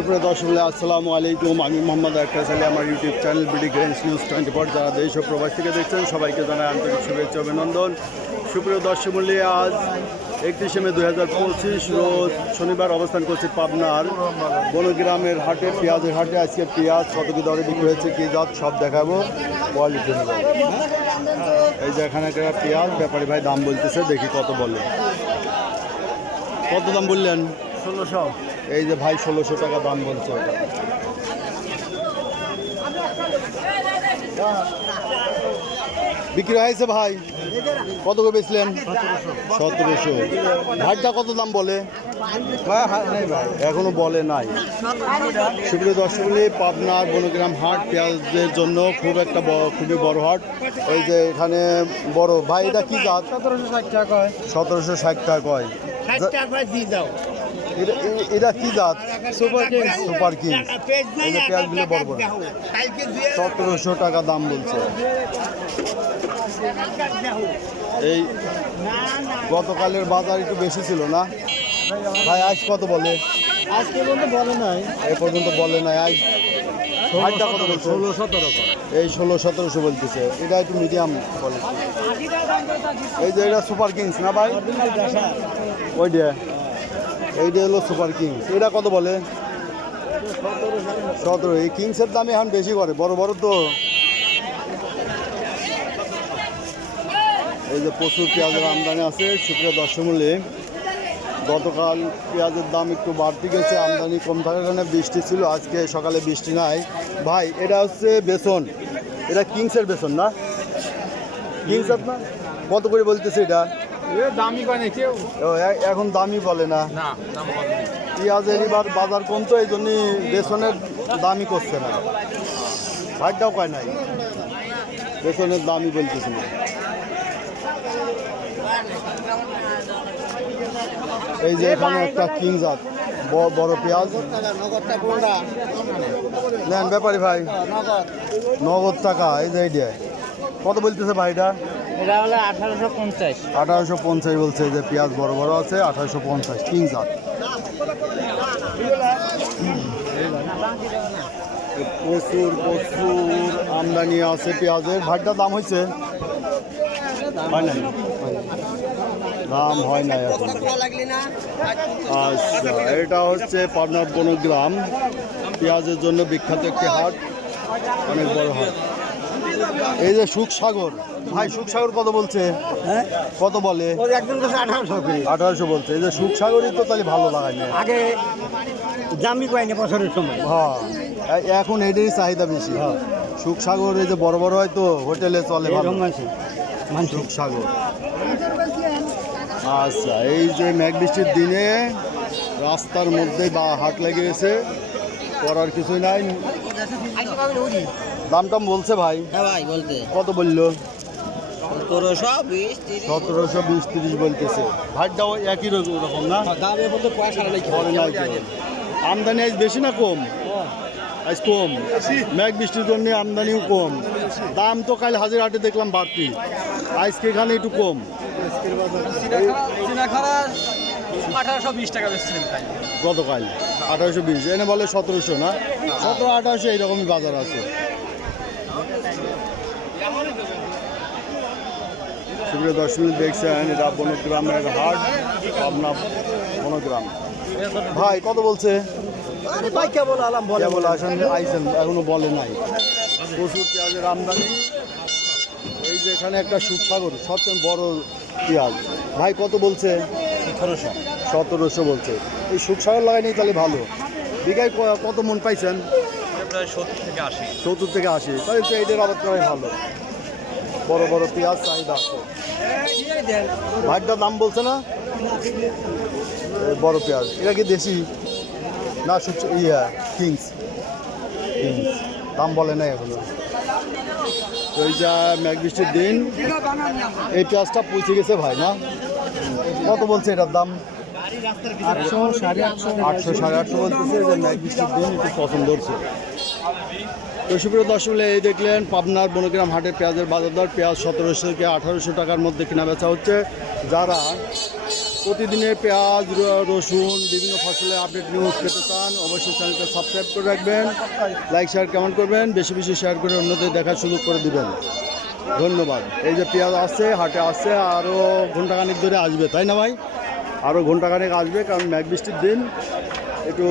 সুপ্রিয় দর্শক, আসসালামু আলাইকুম। আমি মোহাম্মদ আক্তার আলী, আমার ইউটিউব চ্যানেল বিডি গ্রেন্স নিউজ 24 যারা দেশ ও প্রবাস থেকে দেখছেন সবাইকে জানাই আন্তরিক শুভেচ্ছা অভিনন্দন। সুপ্রিয় দর্শক মূল্যে আজ 31 মে 2025 রোজ শনিবার অবস্থান করছি পাবনার বনগ্রামের হাটে, পেঁয়াজের হাটে। আজকে পেঁয়াজ কত কি দরে বিক্রি হয়েছে, কী জাত সব দেখাবো। কোয়ালিটি অনুযায়ী এই যে এখানে একটা পেঁয়াজ ব্যাপারী ভাই দাম বলতেছে, দেখি কত বলে। কত দাম বললেন? 1600। এই যে ভাই 1600 টাকা দাম বলছে। বিক্রি হয়েছে ভাই? কত করে বেচলেন? 1700। ভাইটা কত দাম বলে? এখনো বলে নাই। সুপ্রিয় দর্শক, পাবনার বনগ্রাম হাট পেঁয়াজের জন্য খুবই বড় হাট। এই যে এখানে বড় ভাই, এটা কি জাত? 1760 টাকা। 1760 টাকা কয়। এটা কি জাত? Super king. Super king. এই যে পেঁয়াজগুলো বড় বড়, 1700 টাকা দাম বলছে। এই গতকালের বাজার একটু বেশি ছিল না ভাই? আজ কত বলে? আজকে পর্যন্ত বলে নাই। এ পর্যন্ত বলে নাই। আজ ভাইটা কত বলছে? 16-17। এই 1600-1700 বলতেছে। এটা একটু মিডিয়াম কোয়ালিটি। এই যে এটা সুপার কিংস না ভাই? ওইটা এইটা হলো সুপার কিংস। এটা কত বলে? 17। এই কিংসের দামে এখন বেশি করে, বড় বড় তো। এই যে প্রচুর পেঁয়াজের আমদানি আছে। সুপ্রিয় দর্শক মূল্যে গতকাল পেঁয়াজের দাম একটু বাড়তি গেছে, আমদানি কম থাকার কারণে বৃষ্টি ছিল। আজকে সকালে বৃষ্টি নাই। ভাই এটা হচ্ছে বেসন, এটা কিংসের বেসন না? কিংস আপনার কত করে বলতেছে এটা? দামি কয় না কেউ। এখন দামই বলে না। পেঁয়াজের এবার বাজার কম তো, এই জন্যই বেসনের দামই করছে না। ভাইটাও কয় নাই, বেসনের দামই বলতেছে না। এই যে এখানে একটা কিং জাত বড় পেঁয়াজ নেন ব্যাপারী ভাই, নগদ টাকা। এই যে এইটা কত বলতেছে ভাইটা? এটা হলো 1850। 1850 বলছে। এই যে পেঁয়াজ বড় বড় আছে, 1850 কিং জাত। প্রচুর আমদানি আছে পেঁয়াজের। ভাইটার দাম হয়েছে? হয় নাই, দাম হয় নাই এখন। আচ্ছা, এটা হচ্ছে পাবনার বনগ্রাম পেঁয়াজের জন্য বিখ্যাত একটি হাট, অনেক বড় হাট। এই যে সুখসাগর ভাই, সুখসাগর কত বলছে? কত বলে? 1800 বলছে। এই যে সুখসাগরই তো তাহলে ভালো লাগায় না, আগে দামি কয়নি বছরের সময়। হ্যাঁ, এখন এটারই চাহিদা বেশি। সুখসাগর এই যে বড় বড় হয় তো, হোটেলে চলে ভালো সুখসাগর। আচ্ছা, এই যে মেঘ বৃষ্টির দিনে রাস্তার মধ্যেই বা হাট লেগে গেছে, করার কিছুই নাই। দাম টাম বলছে ভাই? হ্যাঁ ভাই বলতে। কত বললো? 1720-30 বলতেছে। ভাইটাও একই রকম না? দামে বলতে পয়সা নাই। আমদানি আজ বেশি না কম? আজ কম, মেঘ বৃষ্টির জন্য আমদানিও কম। দাম তো কাল হাজির হাটে দেখলাম বাড়তি, আজকে এখানে একটু কম। 1820 টাকা বেচছিলেন ভাই গতকাল 1820, এনে বলে 1700 না? 1700-1800 এইরকমই বাজার আছে। সুপ্রিয় দর্শক দেখছেন, এটা বনগ্রামের হাট, পাবনা বনগ্রাম। ভাই কত বলছে? আইসেন এখনো বলে নাই। প্রচুর পেঁয়াজের আমদানি। এই যে এখানে একটা সুখসাগর সবচেয়ে বড় পেঁয়াজ। ভাই কত বলছে? 1700 বলছে। এই সুখসাগর লাগাই তাহলে ভালো। বিঘায় কত মন পাইছেন? প্রায় 70 থেকে 80। 70 থেকে 80, তাহলে তো এইটার আবাদ করাই ভালো। বড় বড় পেঁয়াজ চাহিদা আছে। ভাইটার দাম বলছে না? বড় পেঁয়াজ এটা কি দেশি না? কিংস দাম বলে নাই এখনো। ওই যা মেঘ বৃষ্টির দিন এই পেঁয়াজটা পৌঁছে গেছে ভাই না? কত বলছে এটার দাম? 800-850 বলতেছে। যে মেঘ বৃষ্টির দিন একটু পছন্দ হচ্ছে। তো সুপ্রিয় দর্শক, এই দেখলেন পাবনার বনগ্রাম হাটের পেঁয়াজের বাজার দর। পেঁয়াজ 1700 থেকে 1800 টাকার মধ্যে কেনা বেচা হচ্ছে। যারা প্রতিদিনের পেঁয়াজ রসুন বিভিন্ন ফসলের আপডেট নিউজ পেতে চান অবশ্যই চ্যানেলটা সাবস্ক্রাইব করে রাখবেন, লাইক শেয়ার কমেন্ট করবেন, বেশি বেশি শেয়ার করে অন্যদের দেখার সুযোগ করে দিবেন। ধন্যবাদ। এই যে পেঁয়াজ আসছে, হাটে আসছে, আরও ঘন্টাখানেক ধরে আসবে, তাই না ভাই? আরও ঘন্টাখানেক আসবে, কারণ মেঘ বৃষ্টির দিন একটু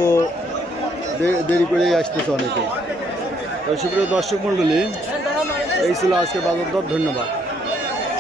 দেরি করেই আসতেছে অনেকে। তো সুপ্রিয় দর্শক মণ্ডলী, এই ছিল আজকে বাজার দর। ধন্যবাদ।